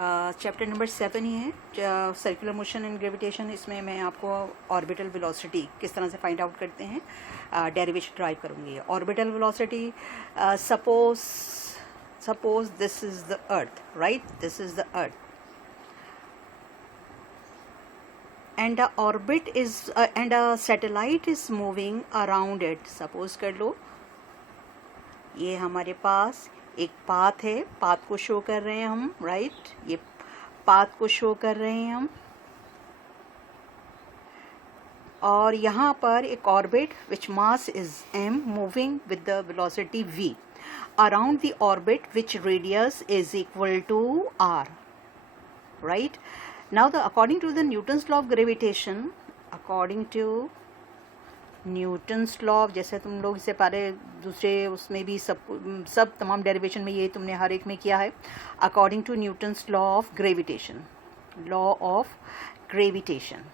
Chapter number 7 ही है, circular motion and gravitation. इसमें मैं आपको ऑर्बिटल वेलोसिटी किस तरह से फाइंड आउट करते हैं डेरिवेशन ड्राइव करूँगी। Orbital velocity, suppose this is the earth, right, this is the earth and a orbit is and a satellite is moving around it। Suppose कर लो ये हमारे पास एक पाथ है, पाथ को शो कर रहे हैं हम, राइट, ये पाथ को शो कर रहे हैं हम, और यहाँ पर एक orbit which mass is m moving with the velocity v around the orbit which radius is equal to r, right? Now according to the Newton's law of gravitation, according to Newton's law, जैसे तुम लोग इससे पहले दूसरे उसमें भी सब तमाम डेरिवेशन में ये तुमने हर एक में किया है। According to Newton's law of gravitation, law of gravitation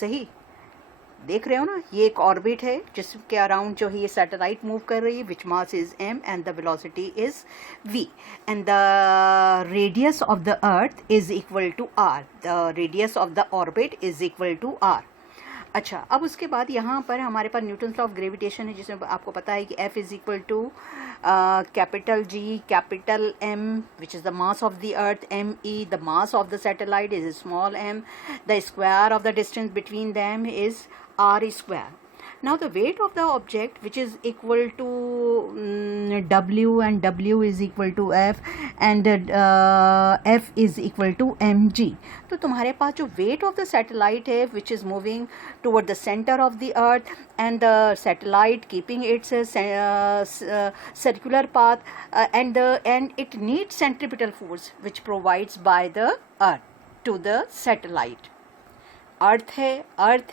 सही देख रहे हो ना, ये एक ऑर्बिट है जिसके अराउंड जो है ये सैटेलाइट मूव कर रही है, which mass is m and the velocity is v and the radius of the earth is equal to r, the radius of the orbit is equal to r। अच्छा, अब उसके बाद यहाँ पर हमारे पास न्यूटन्स लॉ ऑफ ग्रेविटेशन है, जिसमें आपको पता है कि F is equal to capital G capital M which is the mass of the earth, m e the mass of the satellite is small m, the square of the distance between them is r square. Now the weight of the object which is equal to W and W is equal to F and F is equal to mg. तो तुम्हारे पास जो weight of the satellite है which is moving toward the center of the earth and the satellite keeping its circular path and it needs centripetal force which provides by the earth to the satellite. अर्थ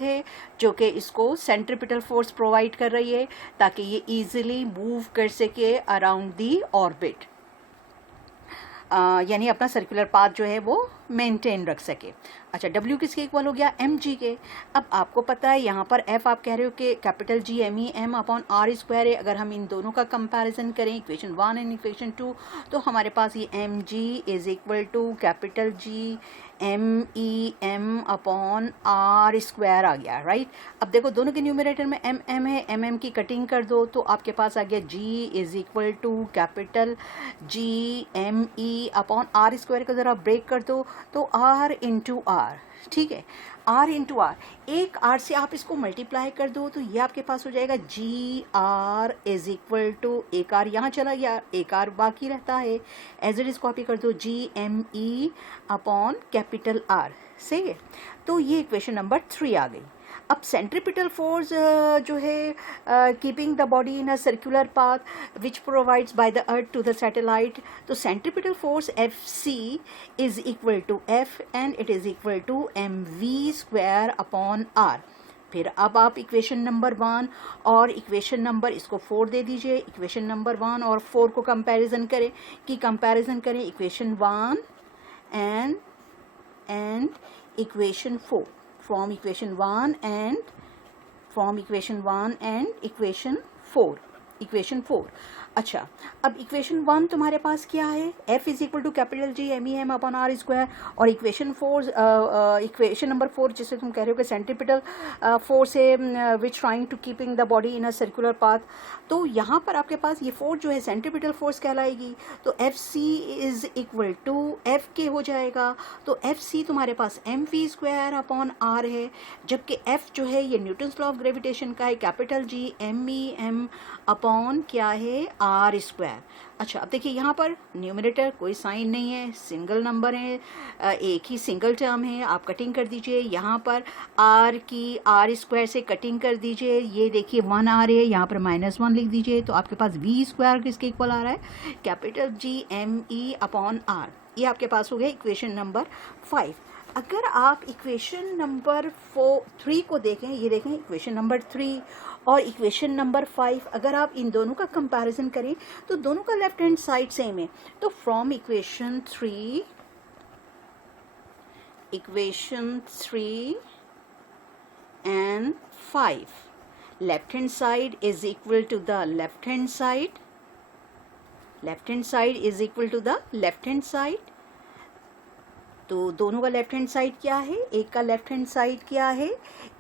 है जो कि इसको centripetal force provide कर रही है ताकि ये easily move कर सके अराउंड दी ऑर्बिट, यानी अपना सर्कुलर पाथ जो है वो मेंटेन रख सके। अच्छा, W किसके इक्वल हो गया, mg के। अब आपको पता है यहाँ पर F आप कह रहे हो कि capital G m e m upon r square है। अगर हम इन दोनों का कंपैरिजन करें इक्वेशन 1 एंड इक्वेशन 2, तो हमारे पास ये mg is equal to capital G m e m upon r square आ गया, राइट। अब देखो दोनों के न्यूमरेटर में m है, m की कटिंग कर दो तो आपके पास आ गया G is equal to capital G m e upon r square का ज़रा ब्रेक कर दो तो r इंटू आर, ठीक है, r इंटू आर, एक r से आप इसको मल्टीप्लाई कर दो तो ये आपके पास हो जाएगा जी आर इज इक्वल टू, एक r यहाँ चला गया, एक r बाकी रहता है, एज इट इज कॉपी कर दो G m e upon capital r, सही है। तो ये इक्वेशन नंबर 3 आ गई। अब सेंट्रिपिटल फोर्स जो है keeping the body in a circular path which provides by the earth to the satellite, तो centripetal force Fc is equal to F and it is equal to mv square upon r। फिर अब आप equation number 1 और equation number इसको 4 दे दीजिए, equation number 1 और 4 को comparison करें equation 1 and equation 4 from equation 1 and equation 4। अच्छा, अब इक्वेशन 1 तुम्हारे पास क्या है, F is equal to capital G m e m upon r square, और इक्वेशन नंबर 4 जिसे तुम कह रहे हो कि सेंट्रिपिटल फोर्स है which trying to keeping the body in a circular path. तो यहाँ पर आपके पास ये फोर्स जो है सेंट्रिपिटल फोर्स कहलाएगी, तो Fc is equal to F के हो जाएगा, तो Fc तुम्हारे पास mv स्क्वायर अपॉन r है, जबकि F जो है ये न्यूटन्स लॉ ऑफ ग्रेविटेशन का है, capital G m e m upon क्या है r स्क्वायर। अच्छा, अब देखिए यहाँ पर न्यूमरेटर कोई साइन नहीं है, सिंगल नंबर है, एक ही सिंगल टर्म है, आप कटिंग कर दीजिए, यहाँ पर r की r स्क्वायर से कटिंग कर दीजिए, ये देखिए 1 आ रही है, यहाँ पर -1 लिख दीजिए, तो आपके पास v स्क्वायर किसके इक्वल आ रहा है, capital G m e upon r। ये आपके पास हो गया इक्वेशन नंबर 5। अगर आप इक्वेशन नंबर 3 को देखें, ये देखें इक्वेशन नंबर 3 और इक्वेशन नंबर 5, अगर आप इन दोनों का कंपैरिजन करें तो दोनों का लेफ्ट हैंड साइड सेम है। तो from equation 3 and 5, left hand side is equal to the left hand side, left hand side is equal to the left hand side, तो दोनों का लेफ्ट हैंड साइड क्या है, एक का लेफ्ट हैंड साइड क्या है,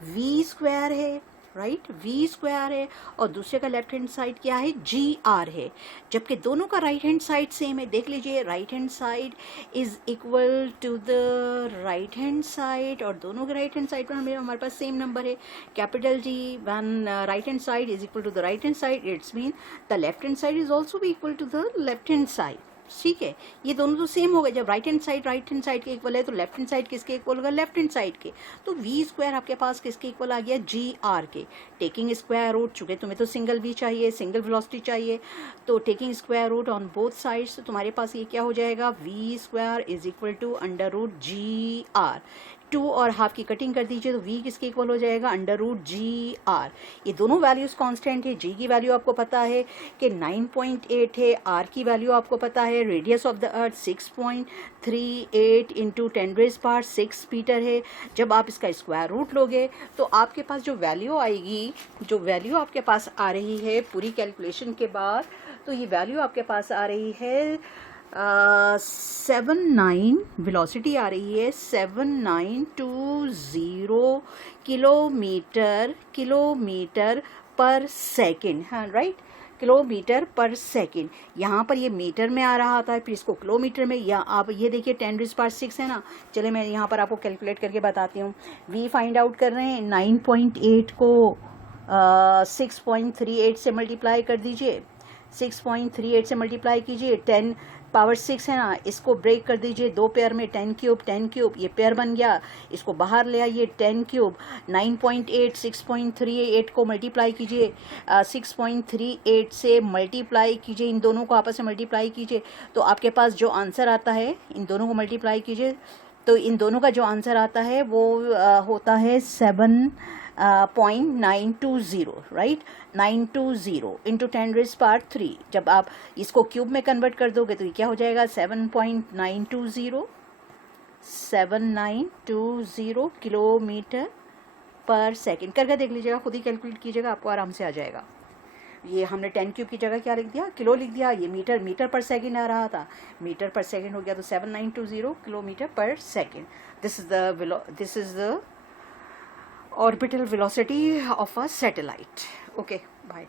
v स्क्वायर है, राइट, v स्क्वायर है, और दूसरे का लेफ्ट हैंड साइड क्या है, gr है, जबकि दोनों का राइट हैंड साइड सेम है। देख लीजिए, right hand side is equal to the right hand side, और दोनों के राइट हैंड साइड पर हमारे पास सेम नंबर है, capital G, one right hand side is equal to the right hand side, it's mean the left hand side is also भी equal to the left hand side. ठीक है, ये दोनों तो सेम हो गए। जब राइट हैंड साइड के इक्वल है तो लेफ्ट हैंड साइड किसके इक्वल होगा, लेफ्ट हैंड साइड के, तो v स्क्वायर आपके पास किसके इक्वल आ गया, gr के। टेकिंग स्क्वायर रूट, चूंकि तुम्हें तो सिंगल v चाहिए, सिंगल वेलोसिटी चाहिए, तो taking square root on both sides, तो तुम्हारे पास ये क्या हो जाएगा, v square is equal to under root gr। 2 और हाफ की कटिंग कर दीजिए तो v किसके इक्वल हो जाएगा, अंडर रूट gr। ये दोनों वैल्यूज कांस्टेंट है, g की वैल्यू आपको पता है कि 9.8 है, r की वैल्यू आपको पता है, radius of the earth 6.38 into 10⁻⁶ metre है। जब आप इसका स्क्वायर रूट लोगे तो आपके पास जो वैल्यू आएगी, जो वैल्यू आपके पास आ रही है पूरी कैलकुलेशन के बाद, तो ये वैल्यू आपके पास आ रही है 79, वेलोसिटी आ रही है 7920 किलोमीटर पर सेकेंड, हाँ राइट, किलोमीटर पर सेकेंड। यहाँ पर ये मीटर में आ रहा था, फिर इसको किलोमीटर में, या आप ये देखिए 10⁻⁶ है ना। चले मैं यहाँ पर आपको कैलकुलेट करके बताती हूँ। v फाइंड आउट कर रहे हैं, 9.8 को 6.38 से मल्टीप्लाई कर दीजिए, 6.38 से मल्टीप्लाई कीजिए, 10⁻⁶ है ना, इसको ब्रेक कर दीजिए दो पेयर में, 10 क्यूब, ये पेयर बन गया, इसको बाहर ले आइए, 10 क्यूब, 9.8 6.38 को मल्टीप्लाई कीजिए, 6.38 से मल्टीप्लाई कीजिए, इन दोनों को आपस में मल्टीप्लाई कीजिए, तो आपके पास जो आंसर आता है, इन दोनों को मल्टीप्लाई कीजिए, तो इन दोनों का जो आंसर आता है वो होता है 7.920, राइट, 920 इंटू 10⁻³ जब आप इसको क्यूब में कन्वर्ट कर दोगे तो ये क्या हो जाएगा, 7.920 किलोमीटर पर सेकेंड। करके देख लीजिएगा, खुद ही कैलकुलेट कीजिएगा, आपको आराम से आ जाएगा। ये हमने 10 क्यूब की जगह क्या लिख दिया, किलो लिख दिया, ये मीटर पर सेकेंड आ रहा था, मीटर पर सेकेंड हो गया, तो 7920 किलोमीटर पर second. This is the orbital velocity of a satellite. Okay, bye.